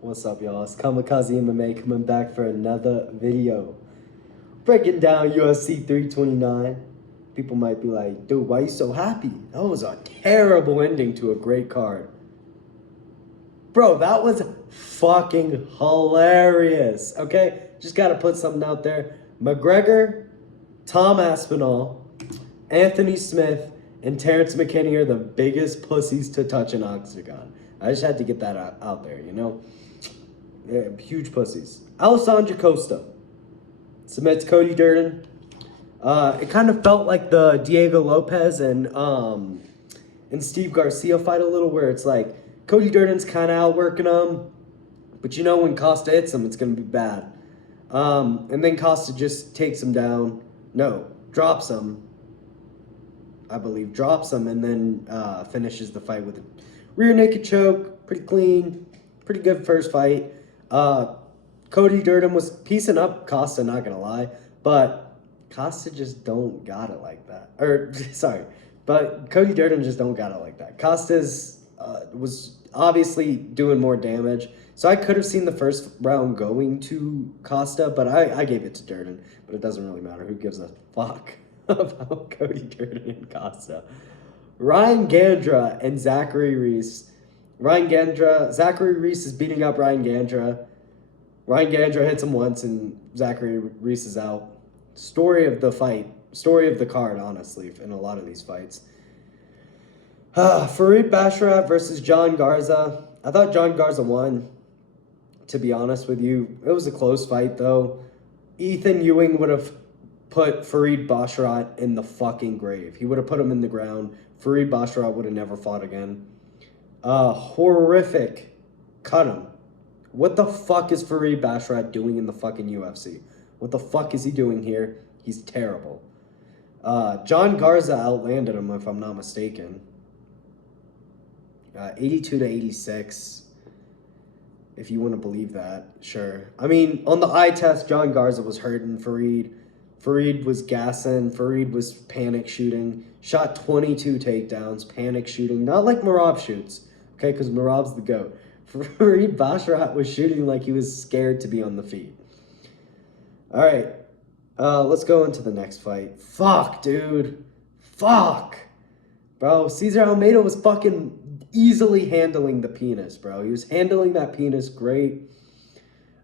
What's up, y'all? It's Kamikaze MMA coming back for another video. Breaking down UFC 329. People might be like, dude, why are you so happy? That was a terrible ending to a great card. Bro, that was fucking hilarious, okay? Just gotta put something out there. McGregor, Tom Aspinall, Anthony Smith, and Terrence McKinney are the biggest pussies to touch an octagon. I just had to get that out there, you know? Yeah, huge pussies. Alessandro Costa submits Cody Durden. It kind of felt like the Diego Lopez and Steve Garcia fight a little, where it's like Cody Durden's kind of outworking him, but you know when Costa hits him, it's going to be bad. And then Costa just takes him down. No, drops him. I believe drops him, and then finishes the fight with a rear naked choke. Pretty clean, pretty good first fight. Cody Durden was piecing up Costa, not gonna lie, but Costa just don't got it like that. Or sorry, but Cody Durden just don't got it like that. Costa's was obviously doing more damage, so I could have seen the first round going to Costa, but I gave it to Durden. But it doesn't really matter. Who gives a fuck about Cody Durden and Costa? Ryan Gandra and Zachary Reese. Zachary Reese is beating up Ryan Gandra. Ryan Gandra hits him once and Zachary Reese is out. Story of the fight. Story of the card, honestly, in a lot of these fights. Farid Basharat versus John Garza. I thought John Garza won, to be honest with you. It was a close fight, though. Ethan Ewing would have put Farid Basharat in the fucking grave. He would have put him in the ground. Farid Basharat would have never fought again. Horrific. Cut him. What the fuck is Farid Basharat doing in the fucking UFC? What the fuck is he doing here? He's terrible. John Garza outlanded him, if I'm not mistaken. 82 to 86. If you want to believe that, sure. I mean, on the eye test, John Garza was hurting Farid. Farid was gassing. Farid was panic shooting. Shot 22 takedowns, panic shooting. Not like Merab shoots, okay? Because Merab's the GOAT. Farid Basharat was shooting like he was scared to be on the feet. All right. Let's go into the next fight. Fuck, dude. Fuck. Bro, Cesar Almeida was fucking easily handling the penis, bro. He was handling that penis great.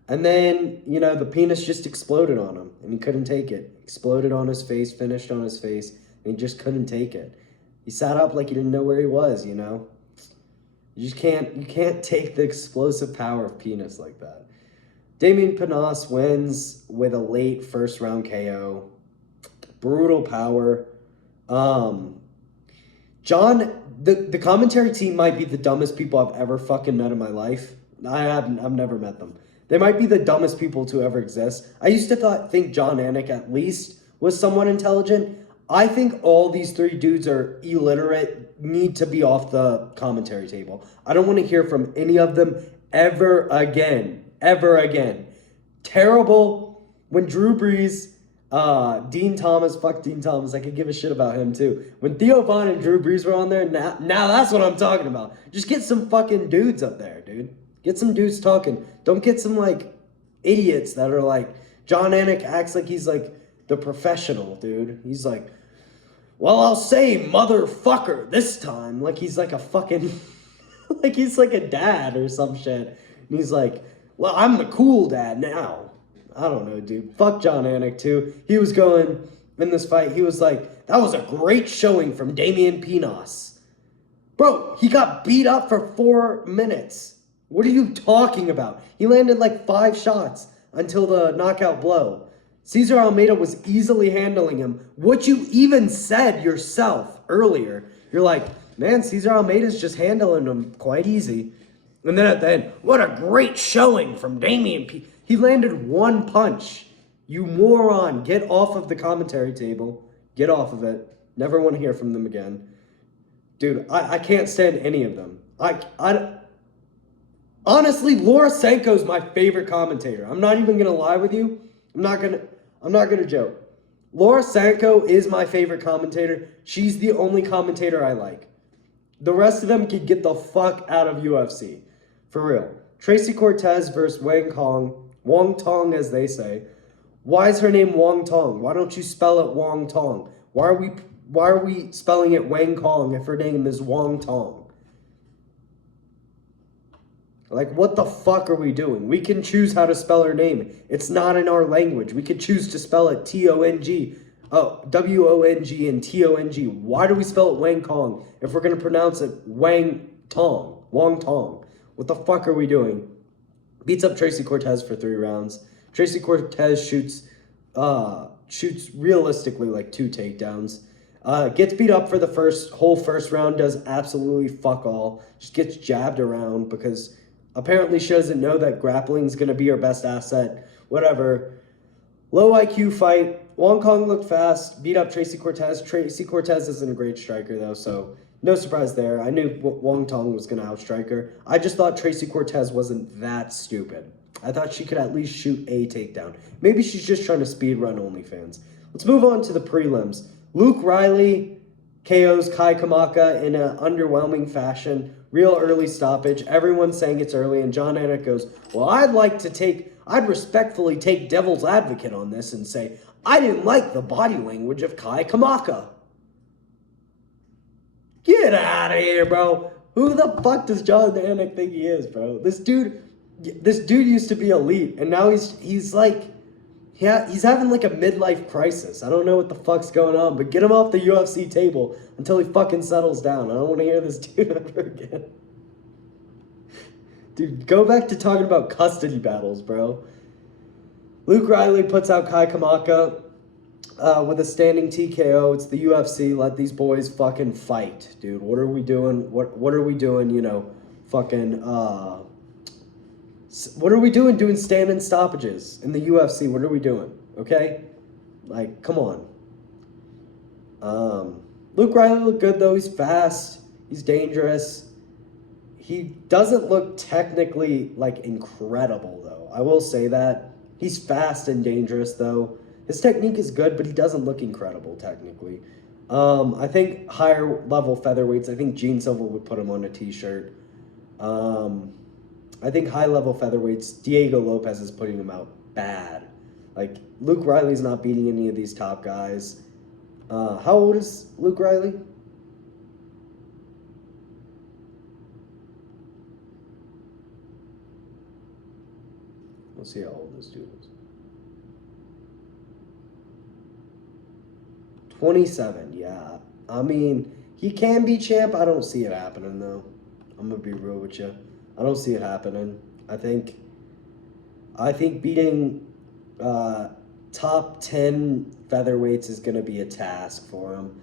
And then, you know, the penis just exploded on him, and he couldn't take it. Exploded on his face, finished on his face, and he just couldn't take it. He sat up like he didn't know where he was, you know? You can't take the explosive power of penis like that. Damian Panas wins with a late first round KO. Brutal power. John, the commentary team might be the dumbest people I've ever fucking met in my life. I've never met them. They might be the dumbest people to ever exist. I used to think John Anik at least was somewhat intelligent. I think all these three dudes are illiterate, need to be off the commentary table. I don't want to hear from any of them ever again. Ever again. Terrible. When Drew Brees, Dean Thomas, fuck Dean Thomas, I could give a shit about him too. When Theo Von and Drew Brees were on there, now that's what I'm talking about. Just get some fucking dudes up there, dude. Get some dudes talking. Don't get some, like, idiots that are like, John Anik acts like he's, like, the professional, dude. He's like, well, I'll say motherfucker this time. Like he's like a fucking, like he's like a dad or some shit. And he's like, well, I'm the cool dad now. I don't know, dude. Fuck John Anik, too. He was going, in this fight, he was like, that was a great showing from Damian Pinas. Bro, he got beat up for 4 minutes. What are you talking about? He landed like 5 shots until the knockout blow. Cesar Almeida was easily handling him. What you even said yourself earlier, you're like, man, Cesar Almeida's just handling him quite easy. And then at the end, what a great showing from Damian P. He landed 1 punch. You moron. Get off of the commentary table. Get off of it. Never want to hear from them again. Dude, I can't stand any of them. Honestly, Laura Sanko's my favorite commentator. I'm not even going to lie with you. I'm not gonna joke. Laura Sanko is my favorite commentator. She's the only commentator I like. The rest of them can get the fuck out of UFC. For real. Tracy Cortez versus Wong Tong as they say. Why is her name Wong Tong? Why don't you spell it Wong Tong? Why are we spelling it Wang Kong if her name is Wong Tong? Like, what the fuck are we doing? We can choose how to spell her name. It's not in our language. We could choose to spell it T-O-N-G. Oh, W-O-N-G and T-O-N-G. Why do we spell it Wang Kong if we're going to pronounce it Wang Tong? Wong Tong. What the fuck are we doing? Beats up Tracy Cortez for 3 rounds. Tracy Cortez shoots realistically like 2 takedowns. Gets beat up for the whole first round, does absolutely fuck all. Just gets jabbed around because apparently she doesn't know that grappling is going to be her best asset. Whatever. Low IQ fight. Wong Kong looked fast, beat up Tracy Cortez. Tracy Cortez isn't a great striker though, so no surprise there. I knew Wong Tong was going to outstrike her. I just thought Tracy Cortez wasn't that stupid. I thought she could at least shoot a takedown. Maybe she's just trying to speed run OnlyFans. Let's move on to the prelims. Luke Riley KOs Kai Kamaka in an underwhelming fashion. Real early stoppage. Everyone's saying it's early, and John Anik goes, well, I'd respectfully take devil's advocate on this and say, I didn't like the body language of Kai Kamaka. Get out of here, bro. Who the fuck does John Anik think he is, bro? This dude used to be elite, and now he's like, yeah, he's having like a midlife crisis. I don't know what the fuck's going on, but get him off the UFC table until he fucking settles down. I don't want to hear this dude ever again. Dude, go back to talking about custody battles, bro. Luke Riley puts out Kai Kamaka with a standing TKO. It's the UFC. Let these boys fucking fight, dude. What are we doing? What are we doing? You know, fucking. What are we doing standing stoppages in the UFC? What are we doing? Okay, like, come on. Luke Riley looked good though. He's fast. He's dangerous. He doesn't look technically like incredible though. I will say that. He's fast and dangerous though. His technique is good, but he doesn't look incredible technically. I think higher level featherweights, I think Gene Silva would put him on a t-shirt. I think high level featherweights, Diego Lopez is putting him out bad. Like, Luke Riley's not beating any of these top guys. How old is Luke Riley? Let's see how old this dude is. 27, yeah. I mean, he can be champ. I don't see it happening, though. I'm going to be real with you. I don't see it happening. I think beating top 10 featherweights is going to be a task for him.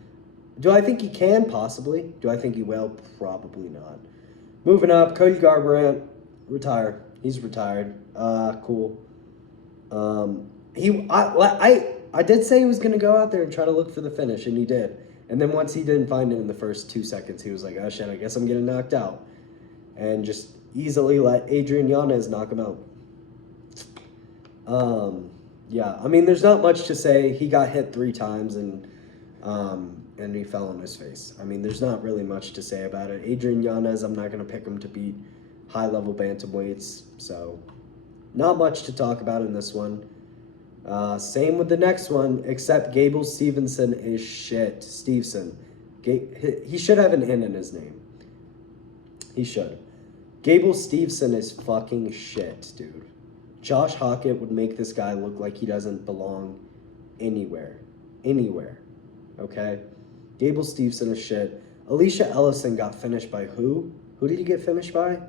Do I think he can? Possibly. Do I think he will? Probably not. Moving up, Cody Garbrandt, retire. He's retired. Cool. I did say he was going to go out there and try to look for the finish, and he did. And then once he didn't find it in the first 2 seconds, he was like, oh shit, I guess I'm getting knocked out. And just easily let Adrian Yanez knock him out. Yeah, I mean, there's not much to say. He got hit 3 times and he fell on his face. I mean, there's not really much to say about it. Adrian Yanez, I'm not going to pick him to beat high-level bantamweights, so not much to talk about in this one. Same with the next one, except Gable Stevenson is shit. Stevenson. He should have an N in his name. He should. Gable Stevenson is fucking shit, dude. Josh Hockett would make this guy look like he doesn't belong anywhere. Anywhere. Okay? Gable Stevenson is shit. Alicia Ellison got finished by who? Who did he get finished by?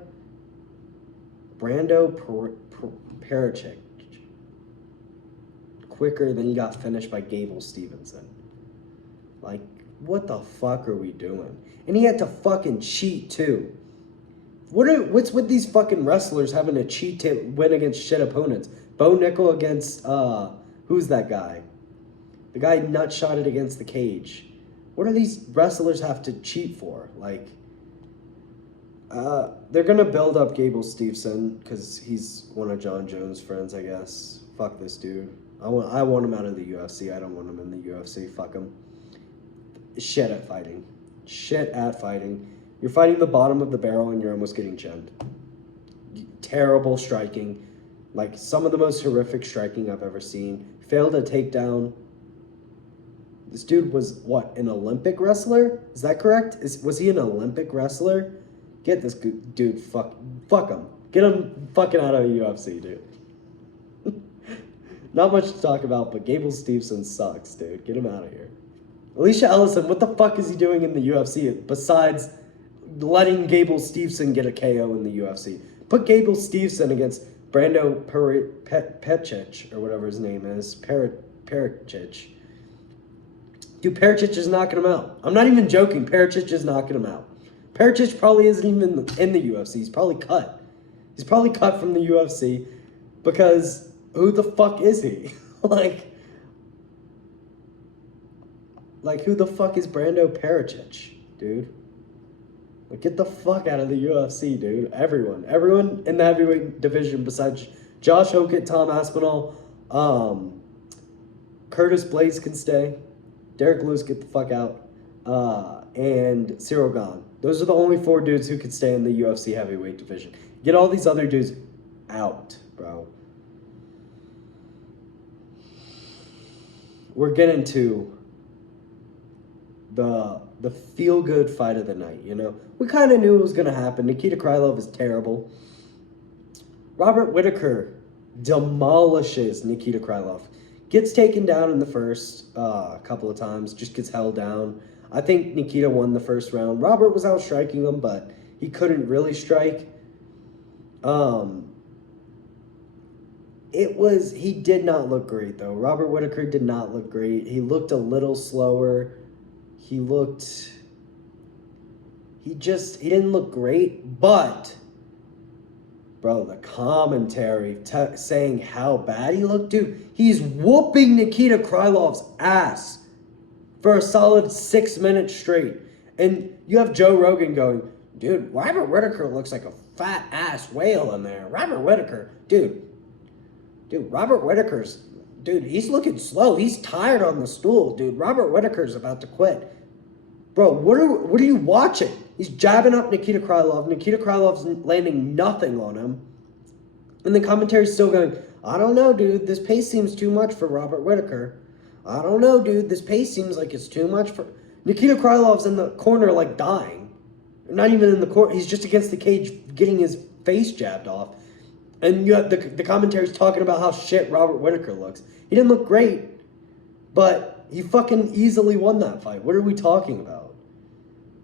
Brando Pericic. Quicker than he got finished by Gable Stevenson. Like, what the fuck are we doing? And he had to fucking cheat, too. What's with these fucking wrestlers having to cheat to win against shit opponents? Bo Nickel against, who's that guy? The guy nut-shotted against the cage. What do these wrestlers have to cheat for? Like, they're going to build up Gable Stevenson because he's one of John Jones' friends, I guess. Fuck this dude. I want him out of the UFC. I don't want him in the UFC. Fuck him. Shit at fighting. Shit at fighting. You're fighting the bottom of the barrel and you're almost getting chinned. terrible striking. Like, some of the most horrific striking I've ever seen. Failed a takedown. This dude was, what, an Olympic wrestler? Is that correct? Was he an Olympic wrestler? Get this dude, fuck him. Get him fucking out of the UFC, dude. Not much to talk about, but Gable Steveson sucks, dude. Get him out of here. Alicia Ellison, what the fuck is he doing in the UFC besides letting Gable Steveson get a KO in the UFC? Put Gable Steveson against Brando Pecic, or whatever his name is. Pericic. Dude, Pericic is knocking him out. I'm not even joking. Pericic is knocking him out. Pericic probably isn't even in the UFC. He's probably cut. He's probably cut from the UFC because who the fuck is he? like who the fuck is Brando Pericic, dude? Like, get the fuck out of the UFC, dude. Everyone in the heavyweight division besides Josh Hokett, Tom Aspinall, Curtis Blades can stay. Derek Lewis, get the fuck out. And Cyril Gane. Those are the only 4 dudes who could stay in the UFC heavyweight division. Get all these other dudes out, bro. We're getting to the feel-good fight of the night, you know? We kind of knew it was going to happen. Nikita Krylov is terrible. Robert Whittaker demolishes Nikita Krylov. Gets taken down in the first couple of times, just gets held down. I think Nikita won the first round. Robert was out striking him, but he couldn't really strike. He did not look great, though. Robert Whittaker did not look great. He looked a little slower. He didn't look great, but, bro, the commentary saying how bad he looked, dude, he's whooping Nikita Krylov's ass for a solid 6 minutes straight. And you have Joe Rogan going, dude, Robert Whittaker looks like a fat-ass whale in there. Robert Whittaker, dude, Robert Whittaker's, dude, he's looking slow. He's tired on the stool, dude. Robert Whittaker's about to quit. Bro, what are you watching? He's jabbing up Nikita Krylov. Nikita Krylov's landing nothing on him. And the commentary's still going, I don't know, dude. This pace seems too much for Robert Whittaker. I don't know, dude. This pace seems like it's too much for... Nikita Krylov's in the corner, like, dying. Not even in the corner. He's just against the cage getting his face jabbed off. And you have the commentary's talking about how shit Robert Whittaker looks. He didn't look great, but he fucking easily won that fight. What are we talking about?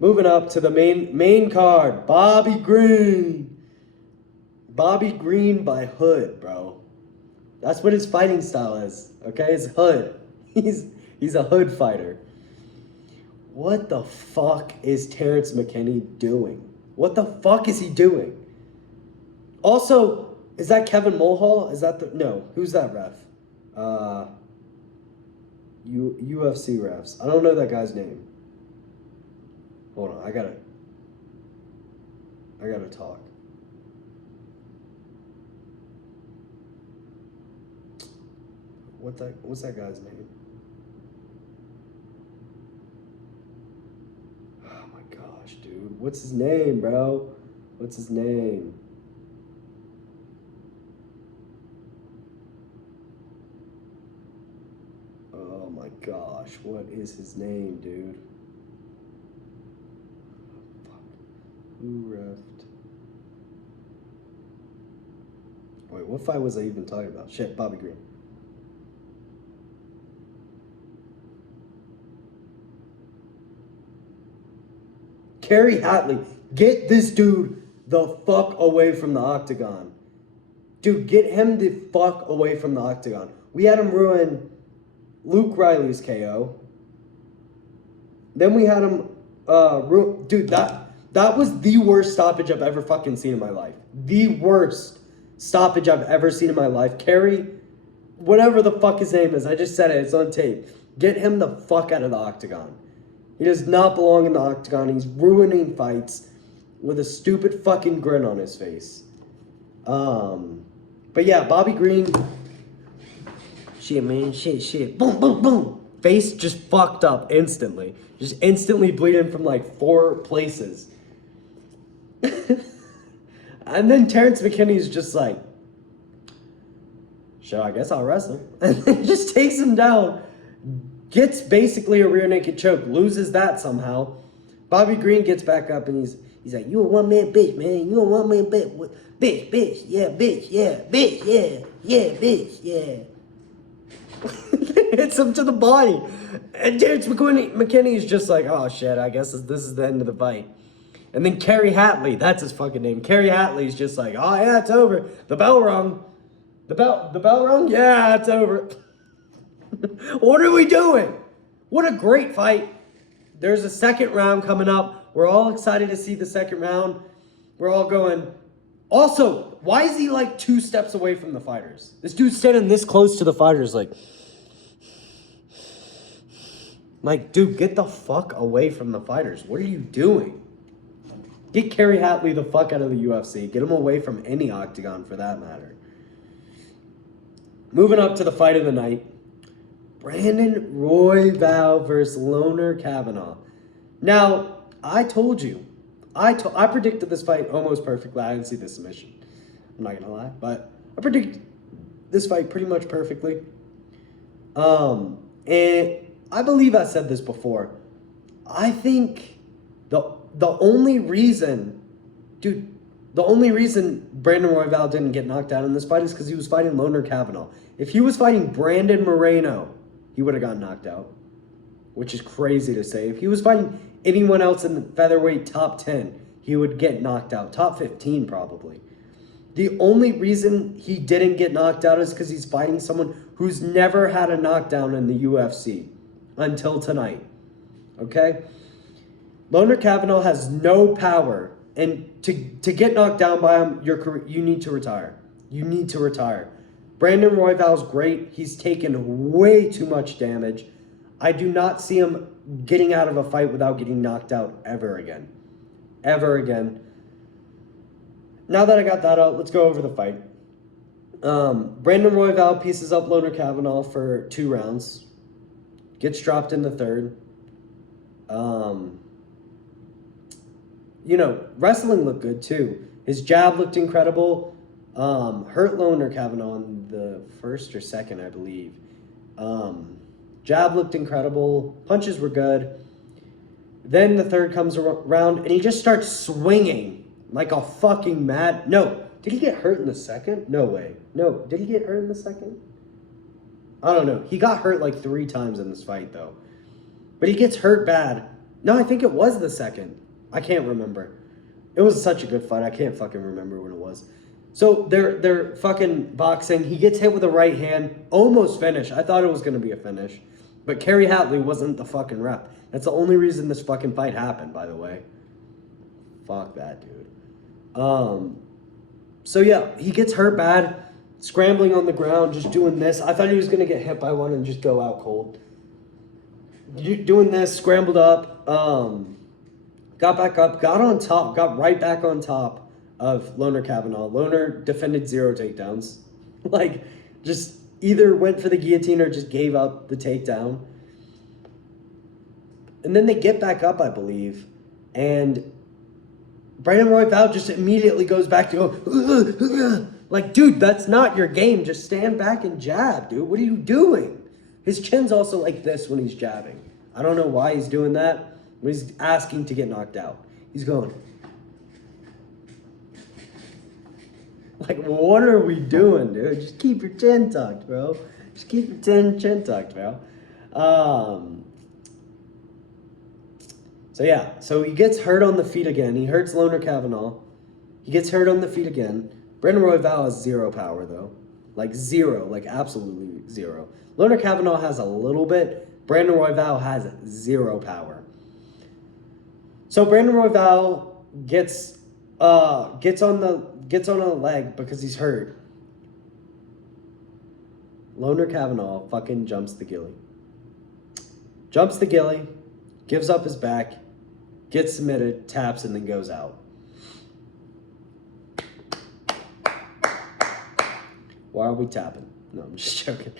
Moving up to the main card, Bobby Green. Bobby Green by Hood, bro. That's what his fighting style is, okay? It's Hood. He's a Hood fighter. What the fuck is Terrence McKinney doing? What the fuck is he doing? Also, is that Kevin Mulhall? Is that no, who's that ref? UFC refs. I don't know that guy's name. Hold on, I gotta talk. What's that guy's name? Oh my gosh, dude. What's his name, bro? What's his name? Oh my gosh, what is his name, dude? Who refed? Wait, what fight was I even talking about? Shit, Bobby Green. Kerry Hatley, get this dude the fuck away from the octagon. Dude, get him the fuck away from the octagon. We had him ruin Luke Riley's KO. Then we had him dude, that was the worst stoppage I've ever fucking seen in my life. The worst stoppage I've ever seen in my life. Kerry, whatever the fuck his name is, I just said it, it's on tape. Get him the fuck out of the octagon. He does not belong in the octagon. He's ruining fights with a stupid fucking grin on his face. But yeah, Bobby Green. Shit, man. Shit. Boom, boom, boom. Face just fucked up instantly. Just instantly bleeding from like 4 places. And then Terrence McKinney's just like, sure, I guess I'll wrestle. And then just takes him down, gets basically a rear naked choke, loses that somehow. Bobby Green gets back up and he's like, you a one-man bitch, man. You a one-man bitch. Bitch, yeah, bitch, yeah, bitch, yeah. Hits him to the body. And Terrence McKinney is just like, oh shit, I guess this is the end of the fight. And then Kerry Hatley, that's his fucking name. Kerry Hatley's just like, oh yeah, it's over. The bell rung. The bell rung? Yeah, it's over. What are we doing? What a great fight. There's a second round coming up. We're all excited to see the second round. We're all going. Also, why is he like 2 steps away from the fighters? This dude's standing this close to the fighters like, dude, get the fuck away from the fighters. What are you doing? Get Kerry Hatley the fuck out of the UFC. Get him away from any octagon for that matter. Moving up to the fight of the night. Brandon Royval versus Loner Kavanaugh. Now, I told you. I predicted this fight almost perfectly. I didn't see the submission. I'm not going to lie. But I predicted this fight pretty much perfectly. And I believe I said this before. I think the only reason, dude, the only reason Brandon Royval didn't get knocked out in this fight is because he was fighting Loner Kavanaugh. If he was fighting Brandon Moreno, he would have gotten knocked out, which is crazy to say. If he was fighting anyone else in the featherweight top 10, he would get knocked out. Top 15 probably. The only reason he didn't get knocked out is because he's fighting someone who's never had a knockdown in the UFC until tonight. Okay? Loner Kavanaugh has no power, and to get knocked down by him, you need to retire. You need to retire. Brandon Royval's great. He's taken way too much damage. I do not see him getting out of a fight without getting knocked out ever again. Ever again. Now that I got that out, let's go over the fight. Brandon Royval pieces up Loner Kavanaugh for 2 rounds. Gets dropped in the 3rd. Wrestling looked good too. His jab looked incredible. Hurt Loner Kavanaugh in the 1st or 2nd, I believe. Jab looked incredible. Punches were good. Then the 3rd comes around, and he just starts swinging like a fucking mad... No. Did he get hurt in the 2nd? No way. No. Did he get hurt in the 2nd? I don't know. He got hurt like 3 times in this fight, though. But he gets hurt bad. No, I think it was the 2nd. I can't remember. It was such a good fight. I can't fucking remember when it was. So they're fucking boxing. He gets hit with a right hand. Almost finish. I thought it was going to be a finish. But Kerry Hatley wasn't the fucking rep. That's the only reason this fucking fight happened, by the way. Fuck that, dude. So yeah, he gets hurt bad. Scrambling on the ground, just doing this. I thought he was going to get hit by one and just go out cold. Doing this, scrambled up. Got back up, got on top, got right back on top of Loner Kavanaugh. Loner defended 0 takedowns. Just either went for the guillotine or just gave up the takedown. And then they get back up, I believe. And Brandon Royval just immediately goes back to go, dude, that's not your game. Just stand back and jab, dude. What are you doing? His chin's also like this when he's jabbing. I don't know why he's doing that. But he's asking to get knocked out. He's going. What are we doing, dude? Just keep your chin tucked, bro. Just keep your chin tucked, bro. So he gets hurt on the feet again. He hurts Loner Kavanaugh. He gets hurt on the feet again. Brandon Royval has 0 power, though. 0. Absolutely 0. Loner Kavanaugh has a little bit. Brandon Royval has 0 power. So Brandon Royval gets on a leg because he's hurt. Loner Kavanaugh fucking jumps the gilly. Jumps the gilly, gives up his back, gets submitted, taps, and then goes out. Why are we tapping? No, I'm just joking.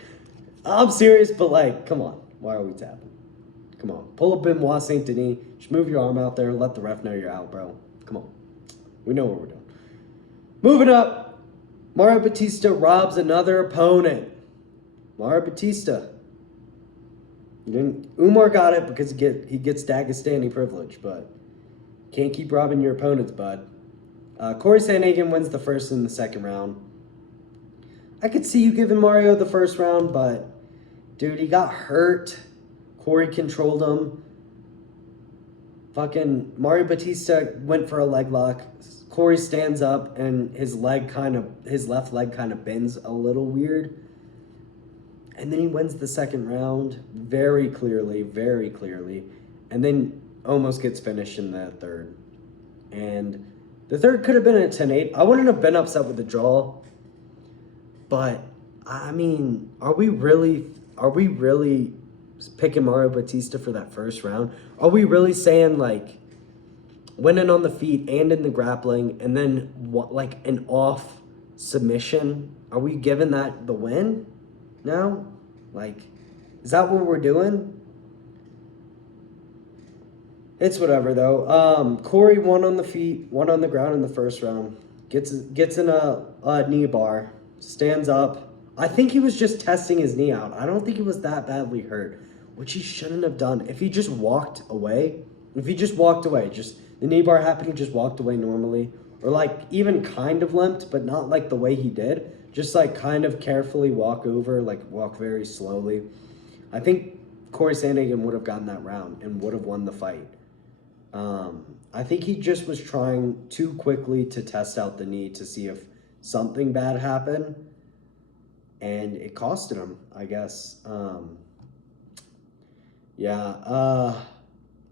I'm serious, but come on. Why are we tapping? Come on. Pull up Benoit Saint Denis. Just move your arm out there. Let the ref know you're out, bro. Come on. We know what we're doing. Moving up, Mario Batista robs another opponent. Mario Batista. Umar got it because he gets Dagestani privilege, but can't keep robbing your opponents, bud. Corey Sandhagen wins the first and the second round. I could see you giving Mario the first round, but dude, he got hurt. Corey controlled him. Fucking Mario Batista went for a leg lock. Corey stands up and his left leg kind of bends a little weird. And then he wins the second round very clearly. And then almost gets finished in the third. And the third could have been a 10-8. I wouldn't have been upset with the draw. But, I mean, are we really picking Mario Batista for that first round? Are we really saying, like, winning on the feet and in the grappling and then, like, an off submission? Are we giving that the win now? Like, is that what we're doing? It's whatever, though. Corey won on the feet, won on the ground in the first round. Gets in a knee bar. Stands up. I think he was just testing his knee out. I don't think he was that badly hurt, which he shouldn't have done. If he just walked away, just the knee bar happened, he just walked away normally, or like even kind of limped, but not like the way he did, just like kind of carefully walk over, like walk very slowly. I think Corey Sandhagen would have gotten that round and would have won the fight. I think he just was trying too quickly to test out the knee to see if something bad happened, and it costed him, I guess.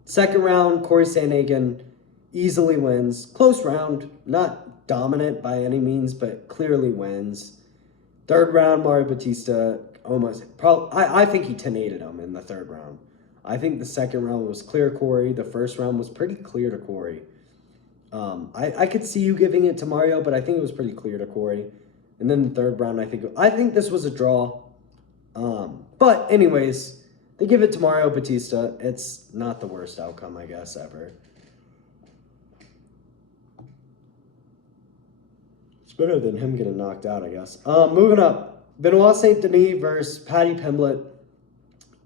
Second round, Corey Sandhagen easily wins. Close round, not dominant by any means, but clearly wins. Third round, Mario Batista I think he 10-8'd him in the third round. I think the second round was clear Corey. The first round was pretty clear to Corey. I could see you giving it to Mario, but I think it was pretty clear to Corey. And then the third round, I think this was a draw. But anyways, they give it to Mario Batista. It's not the worst outcome, I guess, ever. It's better than him getting knocked out, I guess. Moving up, Benoit Saint Denis versus Paddy Pimblett.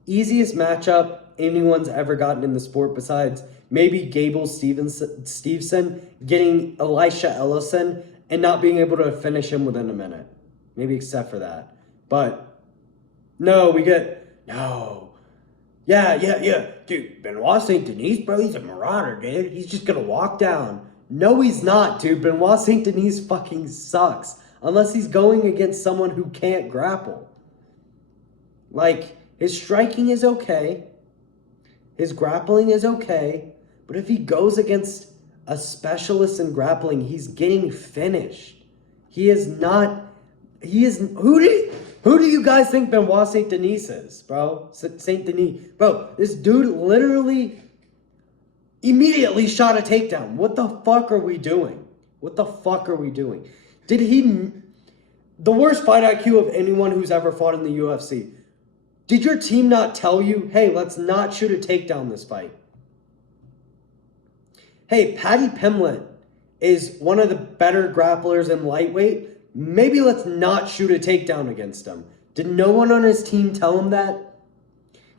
Easiest matchup anyone's ever gotten in the sport besides maybe Gable Stevenson getting Elisha Ellison and not being able to finish him within a minute. Maybe except for that. But, no. Yeah. Dude, Benoit Saint Denis, bro, he's a marauder, dude. He's just going to walk down. No, he's not, dude. Benoit Saint Denis fucking sucks. Unless he's going against someone who can't grapple. Like, his striking is okay. His grappling is okay. But if he goes against a specialist in grappling, he's getting finished. Who do you guys think Benoit Saint Denis is, bro? Saint Denis. Bro, this dude literally immediately shot a takedown. What the fuck are we doing? The worst fight IQ of anyone who's ever fought in the UFC. Did your team not tell you, hey, let's not shoot a takedown this fight? Hey, Paddy Pimblett is one of the better grapplers in lightweight. Maybe let's not shoot a takedown against him. Did no one on his team tell him that?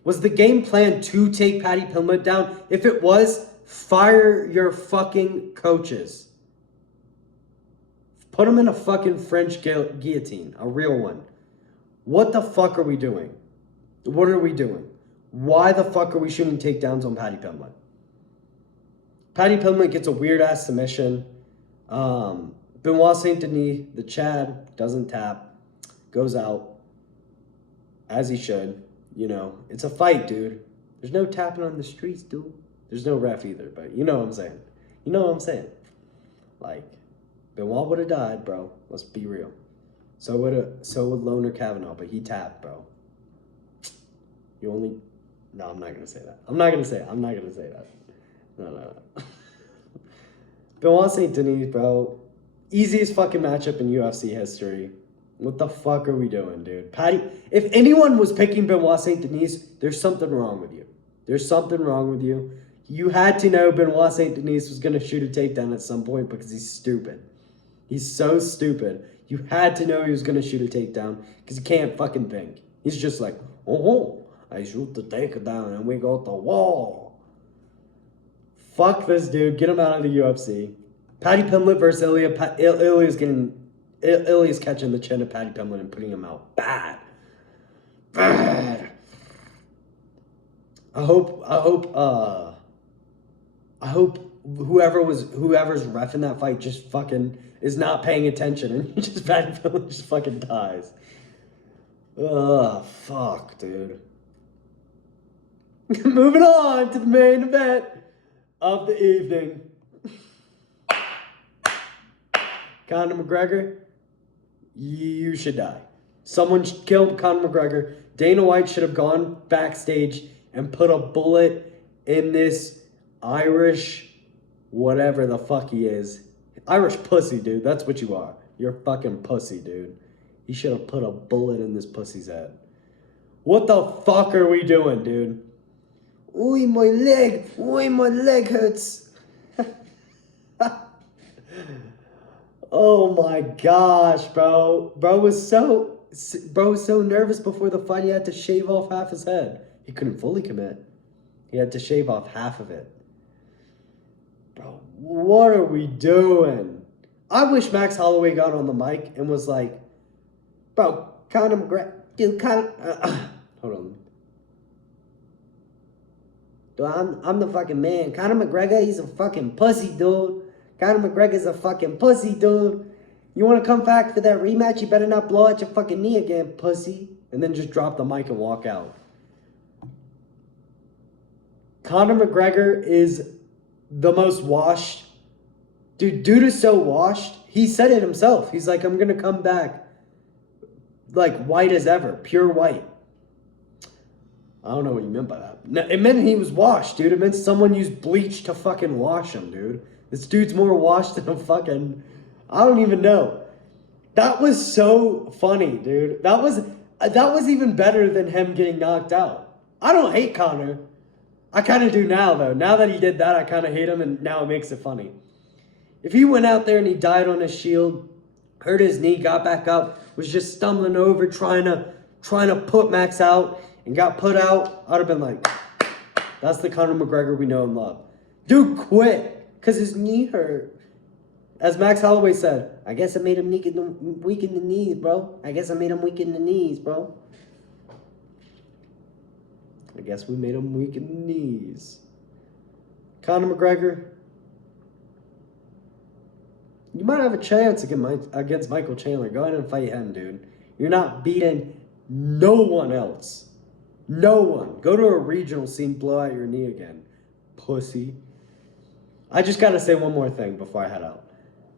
Was the game plan to take Paddy Pimblett down? If it was, fire your fucking coaches. Put him in a fucking French guillotine, a real one. What the fuck are we doing? What are we doing? Why the fuck are we shooting takedowns on Paddy Pimblett? Paddy Pimblett gets a weird-ass submission. Benoit Saint Denis, the Chad, doesn't tap. Goes out. As he should. You know, it's a fight, dude. There's no tapping on the streets, dude. There's no ref either, but you know what I'm saying. Like, Benoit would have died, bro. Let's be real. So would Loner Kavanaugh, but he tapped, bro. No, I'm not going to say that. I'm not going to say that. No. Benoit Saint Denis, bro. Easiest fucking matchup in UFC history. What the fuck are we doing, dude? If anyone was picking Benoit Saint Denis, there's something wrong with you. You had to know Benoit Saint Denis was going to shoot a takedown at some point because he's stupid. He's so stupid. You had to know he was going to shoot a takedown because he can't fucking think. He's just like, oh, I shoot the takedown and we go to the wall. Fuck this dude. Get him out of the UFC. Paddy Pimblett versus Ilya. Ilya's catching the chin of Paddy Pimblett and putting him out. Bad. I hope whoever's reffing that fight just fucking is not paying attention and just Paddy Pimblett just fucking dies. Ugh, fuck, dude. Moving on to the main event of the evening. Conor McGregor, you should die. Someone killed Conor McGregor. Dana White should have gone backstage and put a bullet in this Irish, whatever the fuck he is. Irish pussy, dude. That's what you are. You're a fucking pussy, dude. He should have put a bullet in this pussy's head. What the fuck are we doing, dude? Ooh, my leg. Ooh, my leg hurts. Oh my gosh, bro. Bro was so nervous before the fight he had to shave off half his head. He couldn't fully commit. He had to shave off half of it. Bro, what are we doing? I wish Max Holloway got on the mic and was like, bro, Conor McGregor, dude, hold on. Dude, I'm the fucking man. Conor McGregor, he's a fucking pussy, dude. Conor McGregor's a fucking pussy, dude. You want to come back for that rematch? You better not blow out your fucking knee again, pussy. And then just drop the mic and walk out. Conor McGregor is the most washed. Dude is so washed. He said it himself. He's like, I'm going to come back like white as ever. Pure white. I don't know what you meant by that. No, it meant he was washed, dude. It meant someone used bleach to fucking wash him, dude. This dude's more washed than a fucking... I don't even know. That was so funny, dude. That was even better than him getting knocked out. I don't hate Conor. I kind of do now, though. Now that he did that, I kind of hate him, and now it makes it funny. If he went out there and he died on his shield, hurt his knee, got back up, was just stumbling over, trying to put Max out, and got put out, I'd have been like, that's the Conor McGregor we know and love. Dude quit because his knee hurt. As Max Holloway said, I guess I made him weak in the knees, bro. I guess I made him weak in the knees, bro. I guess we made him weak in the knees. Conor McGregor, you might have a chance against Michael Chandler. Go ahead and fight him, dude. You're not beating no one else. No one. Go to a regional scene, blow out your knee again. Pussy. I just got to say one more thing before I head out.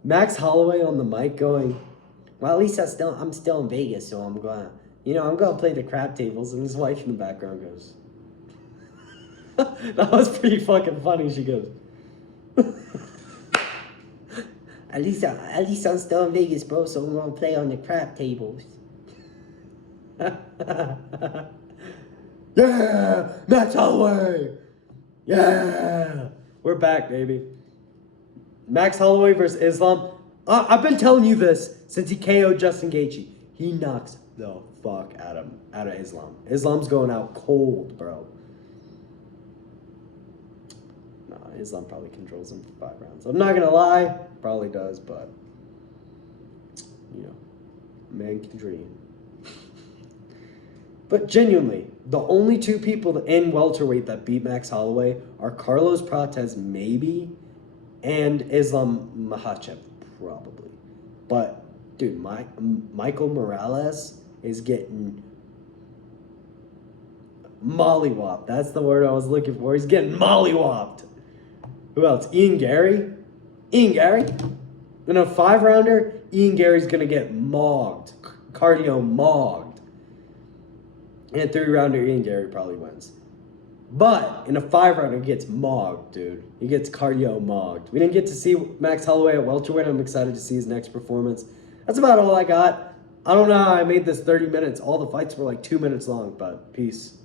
Max Holloway on the mic going, well, at least I'm still in Vegas, so I'm going to play the crap tables. And his wife in the background goes, that was pretty fucking funny. She goes, at least I'm still in Vegas, bro, so I'm going to play on the crap tables. Yeah, Max Holloway. Yeah, we're back, baby. Max Holloway versus Islam. I've been telling you this since he KO'd Justin Gaethje. He knocks the fuck out of Islam. Islam's going out cold, bro. Nah, Islam probably controls him for 5 rounds. I'm not gonna lie, probably does, but man can dream. But genuinely, the only 2 people in welterweight that beat Max Holloway are Carlos Prates, maybe, and Islam Makhachev, probably. But, dude, Michael Morales is getting mollywopped. That's the word I was looking for. He's getting mollywopped. Who else? Ian Gary? In a 5-rounder, Ian Gary's going to get mogged. Cardio mogged. In a 3-rounder, Ian Gary probably wins. But in a 5-rounder, he gets mogged, dude. He gets cardio mogged. We didn't get to see Max Holloway at welterweight. I'm excited to see his next performance. That's about all I got. I don't know how I made this 30 minutes. All the fights were like 2 minutes long, but peace.